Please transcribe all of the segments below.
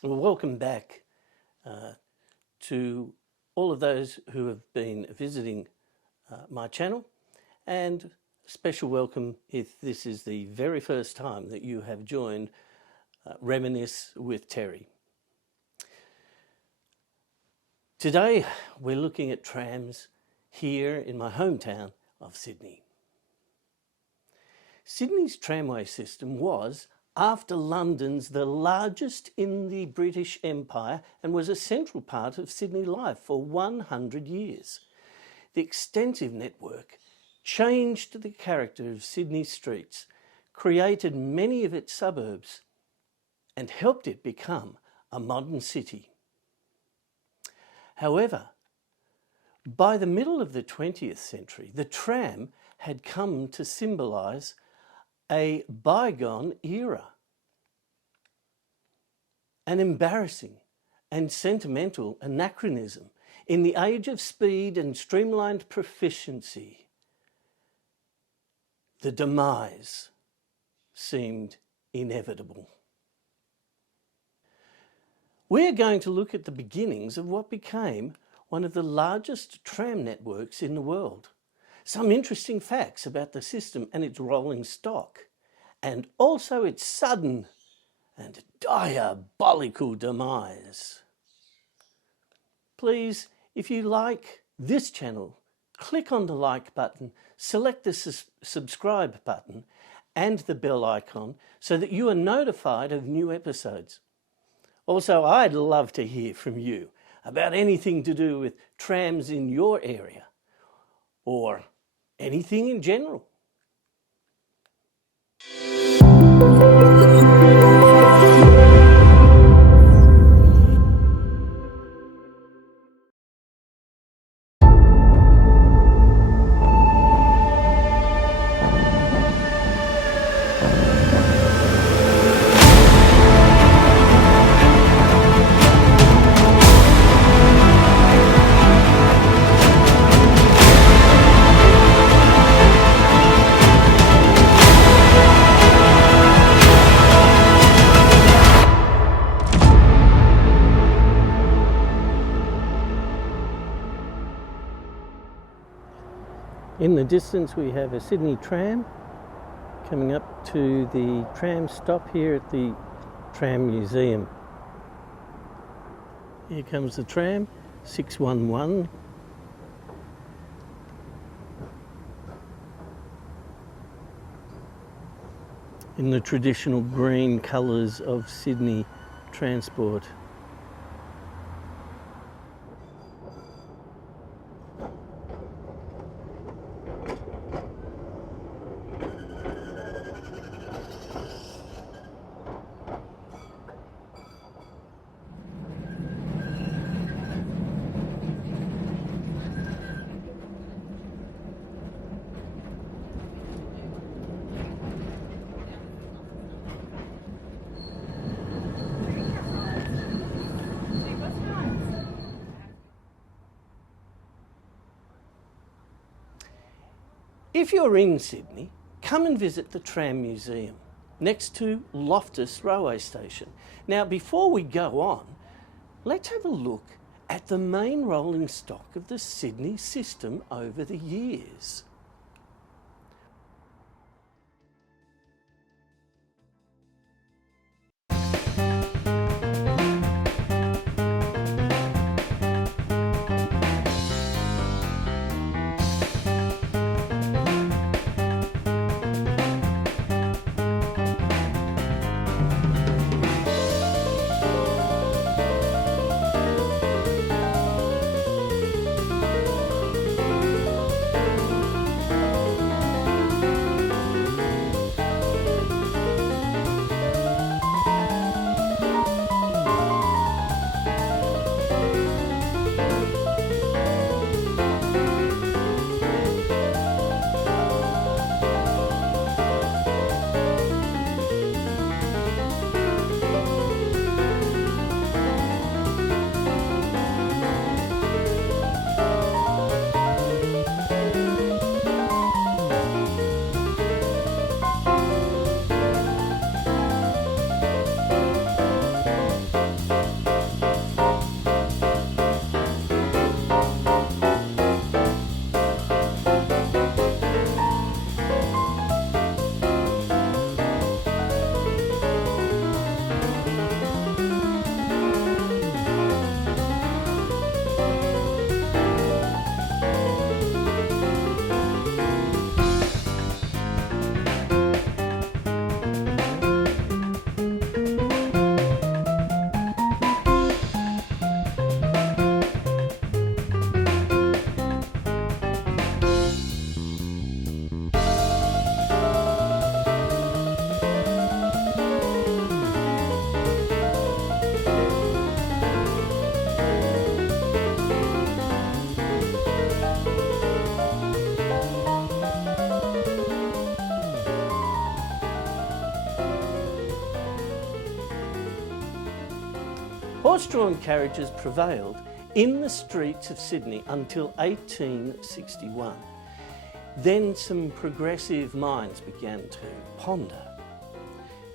Well, welcome back to all of those who have been visiting my channel, and a special welcome if this is the very first time that you have joined Reminisce with Terry. Today we're looking at trams here in my hometown of Sydney. Sydney's tramway system was, after London's, the largest in the British Empire and was a central part of Sydney life for 100 years. The extensive network changed the character of Sydney's streets, created many of its suburbs, and helped it become a modern city. However, by the middle of the 20th century, the tram had come to symbolise a bygone era, an embarrassing and sentimental anachronism in the age of speed and streamlined proficiency. The demise seemed inevitable. We're going to look at the beginnings of what became one of the largest tram networks in the world. Some interesting facts about the system and its rolling stock, and also its sudden and diabolical demise. Please, if you like this channel, click on the like button, select the subscribe button and the bell icon so that you are notified of new episodes. Also, I'd love to hear from you about anything to do with trams in your area, or anything in general. In the distance we have a Sydney tram coming up to the tram stop here at the Tram Museum. Here comes the tram, 611. In the traditional green colours of Sydney transport. If you're in Sydney, come and visit the Tram Museum next to Loftus Railway Station. Now, before we go on, let's have a look at the main rolling stock of the Sydney system over the years. Horse-drawn carriages prevailed in the streets of Sydney until 1861. Then some progressive minds began to ponder.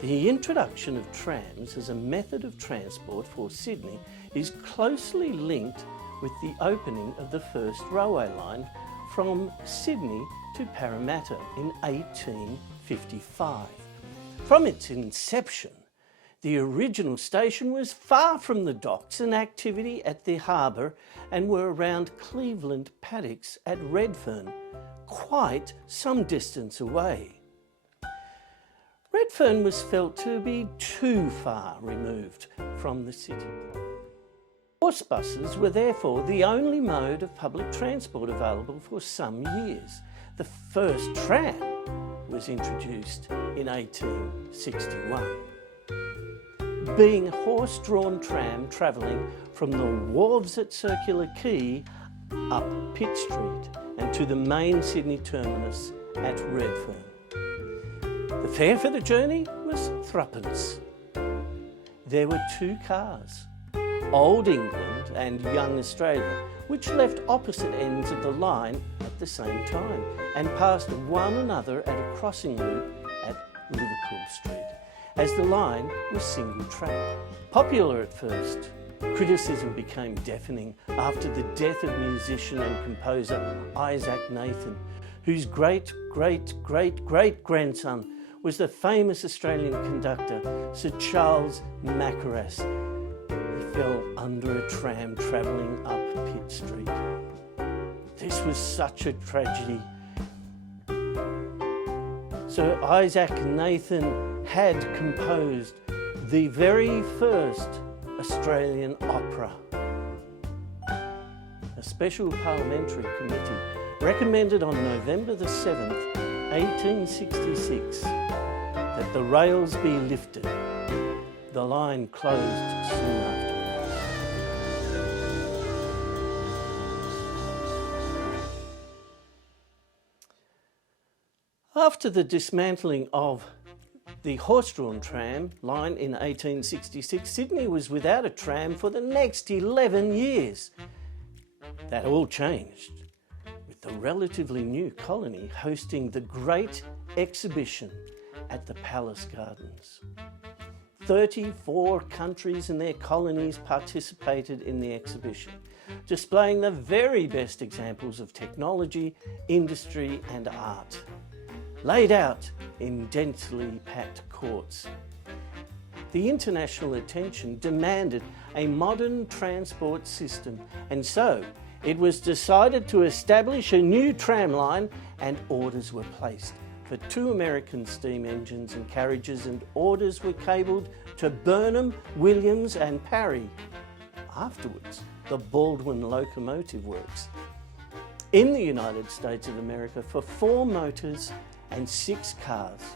The introduction of trams as a method of transport for Sydney is closely linked with the opening of the first railway line from Sydney to Parramatta in 1855. From its inception, the original station was far from the docks and activity at the harbour and were around Cleveland paddocks at Redfern, quite some distance away. Redfern was felt to be too far removed from the city. Horse buses were therefore the only mode of public transport available for some years. The first tram was introduced in 1861. Being a horse-drawn tram travelling from the wharves at Circular Quay up Pitt Street and to the main Sydney terminus at Redfern. The fare for the journey was threepence. There were two cars, Old England and Young Australia, which left opposite ends of the line at the same time and passed one another at a crossing loop at Liverpool Street, as the line was single track. Popular at first, criticism became deafening after the death of musician and composer Isaac Nathan, whose great-great-great-grandson was the famous Australian conductor Sir Charles Mackerras. He fell under a tram travelling up Pitt Street. This was such a tragedy. Sir Isaac Nathan had composed the very first Australian opera. A special parliamentary committee recommended on November the 7th, 1866, that the rails be lifted. The line closed soon afterwards. After the dismantling of the horse-drawn tram line in 1866, Sydney was without a tram for the next 11 years. That all changed with the relatively new colony hosting the Great Exhibition at the Palace Gardens. 34 countries and their colonies participated in the exhibition, displaying the very best examples of technology, industry and art, laid out in densely packed courts. The international attention demanded a modern transport system, and so it was decided to establish a new tram line, and orders were placed for 2 American steam engines and carriages, and orders were cabled to Burnham, Williams and Parry. Afterwards, the Baldwin Locomotive Works. In the United States of America for 4 motors and 6 cars.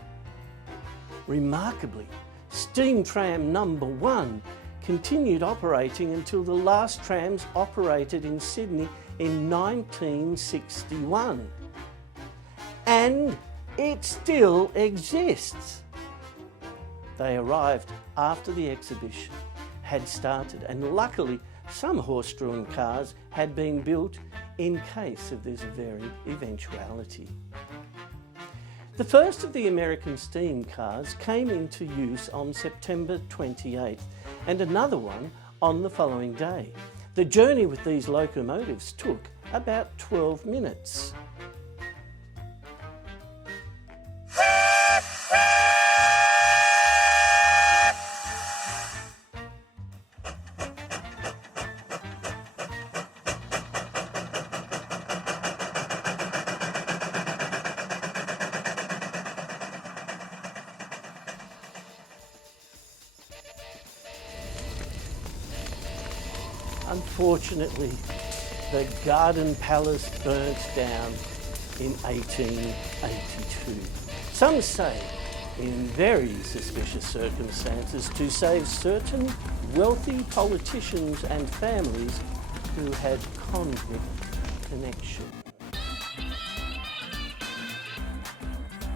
Remarkably, steam tram number 1 continued operating until the last trams operated in Sydney in 1961. And it still exists. They arrived after the exhibition had started, and luckily some horse-drawn cars had been built in case of this very eventuality. The first of the American steam cars came into use on September 28th, and another one on the following day. The journey with these locomotives took about 12 minutes. Unfortunately, the Garden Palace burnt down in 1882. Some say in very suspicious circumstances to save certain wealthy politicians and families who had convict connection.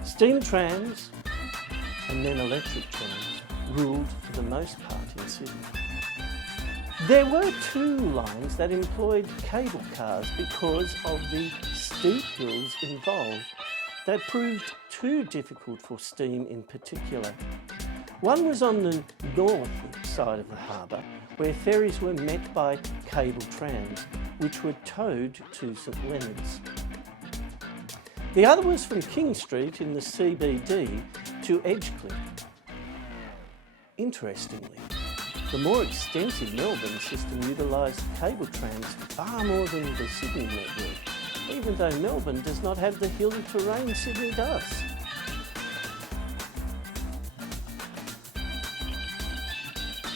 Steam trams and then electric trams ruled for the most part in Sydney. There were two lines that employed cable cars because of the steep hills involved that proved too difficult for steam in particular. One was on the north side of the harbour, where ferries were met by cable trams, which were towed to St Leonard's. The other was from King Street in the CBD to Edgecliff. Interestingly, the more extensive Melbourne system utilised cable trams far more than the Sydney network, even though Melbourne does not have the hilly terrain Sydney does.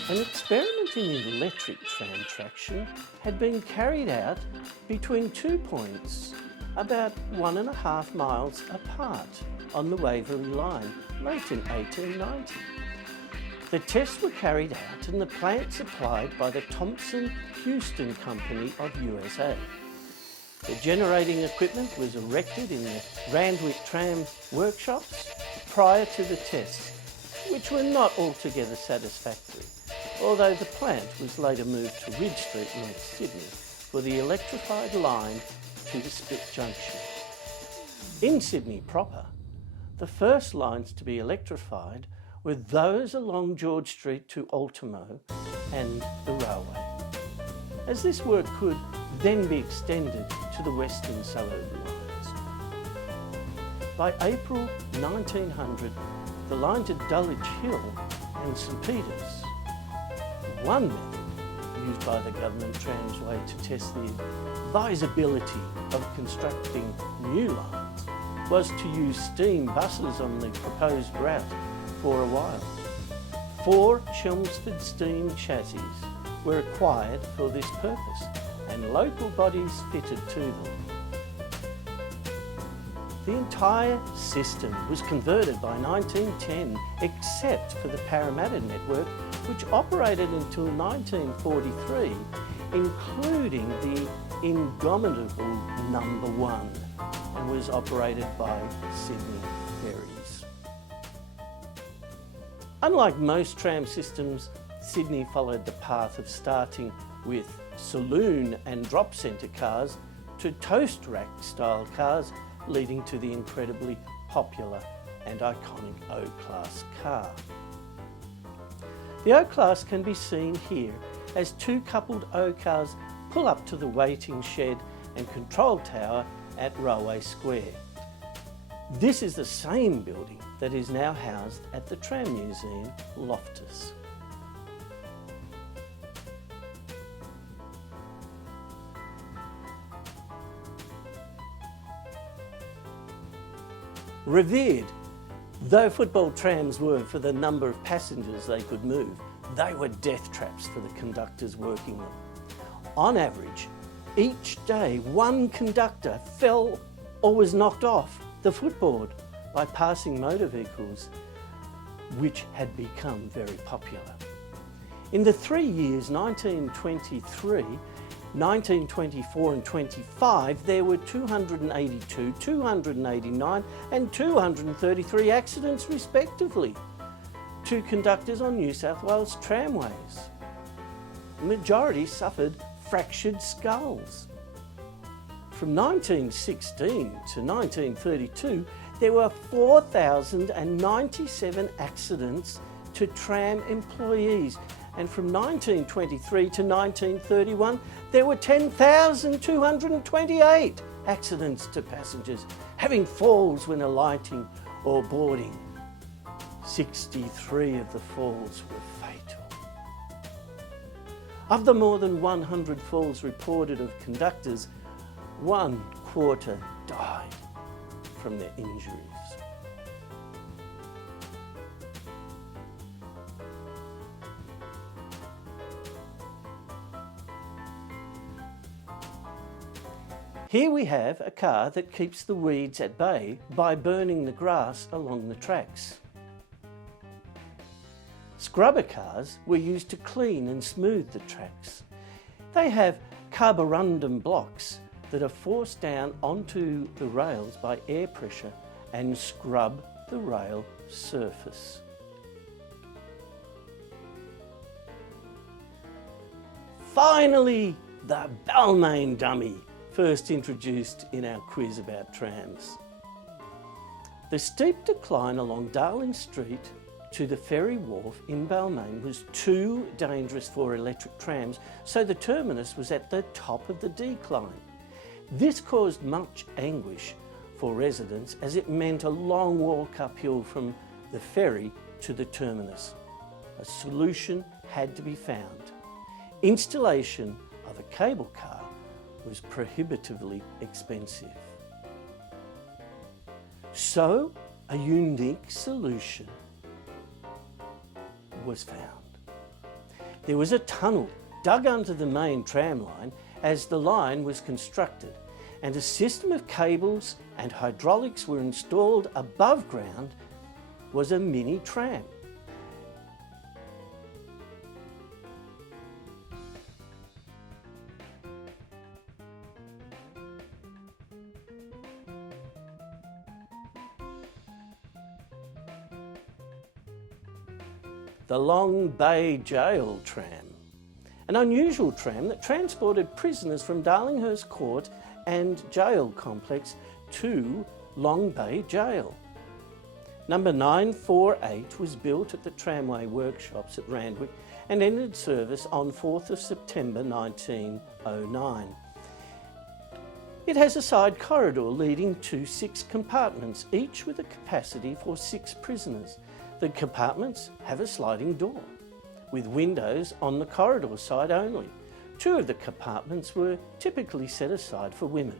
An experiment in electric tram traction had been carried out between 2 points about 1.5 miles apart on the Waverley line late in 1890. The tests were carried out in the plant supplied by the Thompson-Houston Company of USA. The generating equipment was erected in the Randwick Tram workshops prior to the tests, which were not altogether satisfactory, although the plant was later moved to Ridge Street, North Sydney, for the electrified line to the Spit Junction. In Sydney proper, the first lines to be electrified were those along George Street to Ultimo and the railway, as this work could then be extended to the western suburb lines. By April 1900, the line to Dulwich Hill and St Peters. One method used by the government Tramsway to test the advisability of constructing new lines was to use steam buses on the proposed route for a while. 4 Chelmsford steam chassis were acquired for this purpose and local bodies fitted to them. The entire system was converted by 1910 except for the Parramatta network, which operated until 1943, including the indomitable Number 1, and was operated by Sydney Ferries. Unlike most tram systems, Sydney followed the path of starting with saloon and drop centre cars to toast rack style cars, leading to the incredibly popular and iconic O-Class car. The O-Class can be seen here as 2 coupled O-cars pull up to the waiting shed and control tower at Railway Square. This is the same building that is now housed at the Tram Museum, Loftus. Revered, though football trams were for the number of passengers they could move, they were death traps for the conductors working them. On average, each day one conductor fell or was knocked off the footboard by passing motor vehicles, which had become very popular. In the 3 years 1923, 1924 and 25, there were 282, 289 and 233 accidents respectively to conductors on New South Wales tramways. The majority suffered fractured skulls. From 1916 to 1932, there were 4,097 accidents to tram employees, and from 1923 to 1931, there were 10,228 accidents to passengers having falls when alighting or boarding. 63 of the falls were fatal. Of the more than 100 falls reported of conductors, 1/4 died from their injuries. Here we have a car that keeps the weeds at bay by burning the grass along the tracks. Scrubber cars were used to clean and smooth the tracks. They have carborundum blocks that are forced down onto the rails by air pressure and scrub the rail surface. finally, the Balmain dummy, first introduced in our quiz about trams. The steep decline along Darling Street to the ferry wharf in Balmain was too dangerous for electric trams, so the terminus was at the top of the decline. This caused much anguish for residents as it meant a long walk uphill from the ferry to the terminus. A solution had to be found. Installation of a cable car was prohibitively expensive. So a unique solution was found. There was a tunnel dug under the main tram line as the line was constructed, and a system of cables and hydraulics were installed above ground. Was a mini tram. The Long Bay Jail Tram, an unusual tram that transported prisoners from Darlinghurst Court and Jail Complex to Long Bay Jail. Number 948 was built at the Tramway Workshops at Randwick and entered service on 4th of September 1909. It has a side corridor leading to 6 compartments, each with a capacity for 6 prisoners. The compartments have a sliding door, with windows on the corridor side only. 2 of the compartments were typically set aside for women.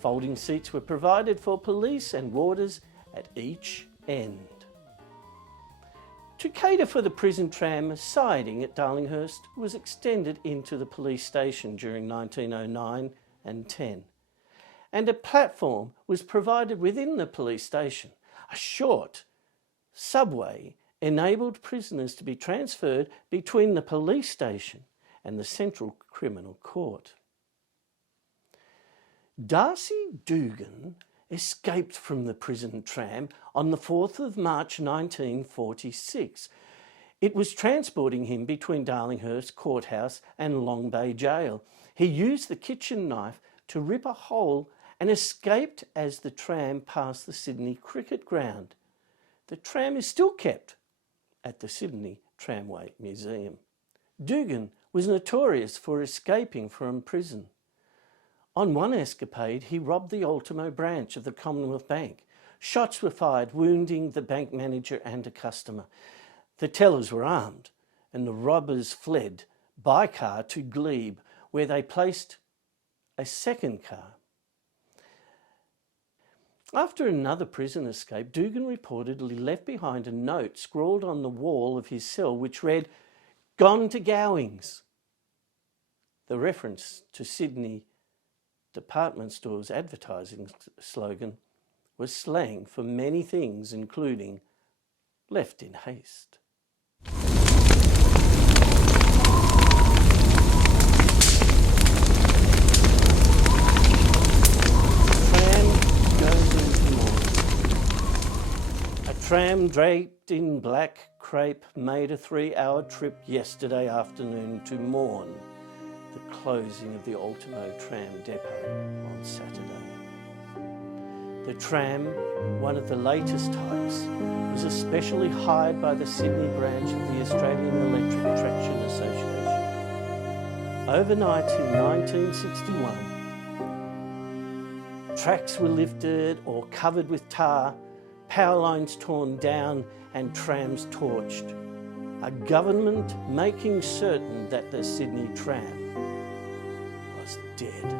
Folding seats were provided for police and warders at each end. To cater for the prison tram, siding at Darlinghurst was extended into the police station during 1909 and 10, and a platform was provided within the police station. A short subway enabled prisoners to be transferred between the police station and the Central Criminal Court. Darcy Dugan escaped from the prison tram on the 4th of March 1946. It was transporting him between Darlinghurst Courthouse and Long Bay Jail. He used the kitchen knife to rip a hole and escaped as the tram passed the Sydney Cricket Ground. The tram is still kept at the Sydney Tramway Museum. Dugan was notorious for escaping from prison. On one escapade, he robbed the Ultimo branch of the Commonwealth Bank. Shots were fired, wounding the bank manager and a customer. The tellers were armed, and the robbers fled by car to Glebe, where they placed a second car. After another prison escape, Dugan reportedly left behind a note scrawled on the wall of his cell which read, "Gone to Gowings." The reference to Sydney department store's advertising slogan was slang for many things, including left in haste. Tram draped in black crepe made a 3-hour trip yesterday afternoon to mourn the closing of the Ultimo tram depot on Saturday. The tram, one of the latest types, was especially hired by the Sydney branch of the Australian Electric Traction Association. Overnight in 1961, tracks were lifted or covered with tar, power lines torn down and trams torched. A government making certain that the Sydney tram was dead.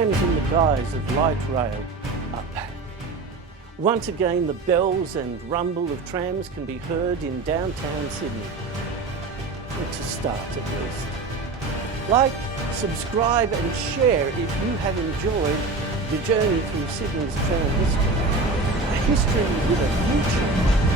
Trams in the guise of light rail are back. Once again, the bells and rumble of trams can be heard in downtown Sydney. And to start at least. Like, subscribe and share if you have enjoyed the journey through Sydney's tram history. A history with a future.